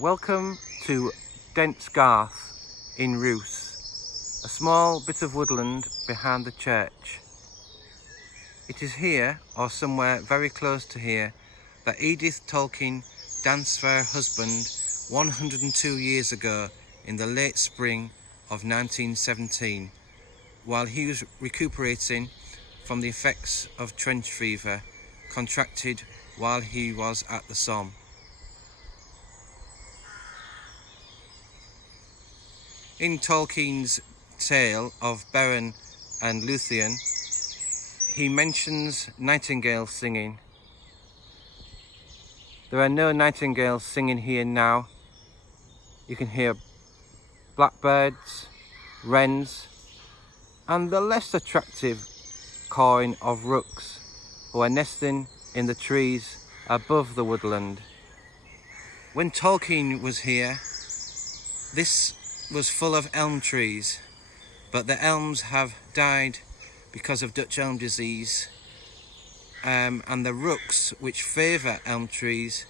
Welcome to Dents Garth in Roos, a small bit of woodland behind the church. It is here, or somewhere very close to here, that Edith Tolkien danced for her husband 102 years ago in the late spring of 1917, while he was recuperating from the effects of trench fever contracted while he was at the Somme. In Tolkien's tale of Beren and Luthien, he mentions nightingales singing. There are no nightingales singing here now. You can hear blackbirds, wrens, and the less attractive cawing of rooks who are nesting in the trees above the woodland. When Tolkien was here, this was full of elm trees, but the elms have died because of Dutch elm disease, and the rooks, which favour elm trees,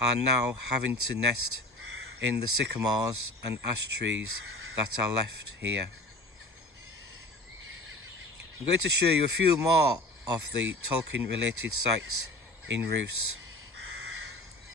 are now having to nest in the sycamores and ash trees that are left here. I'm going to show you a few more of the Tolkien related sites in Roos.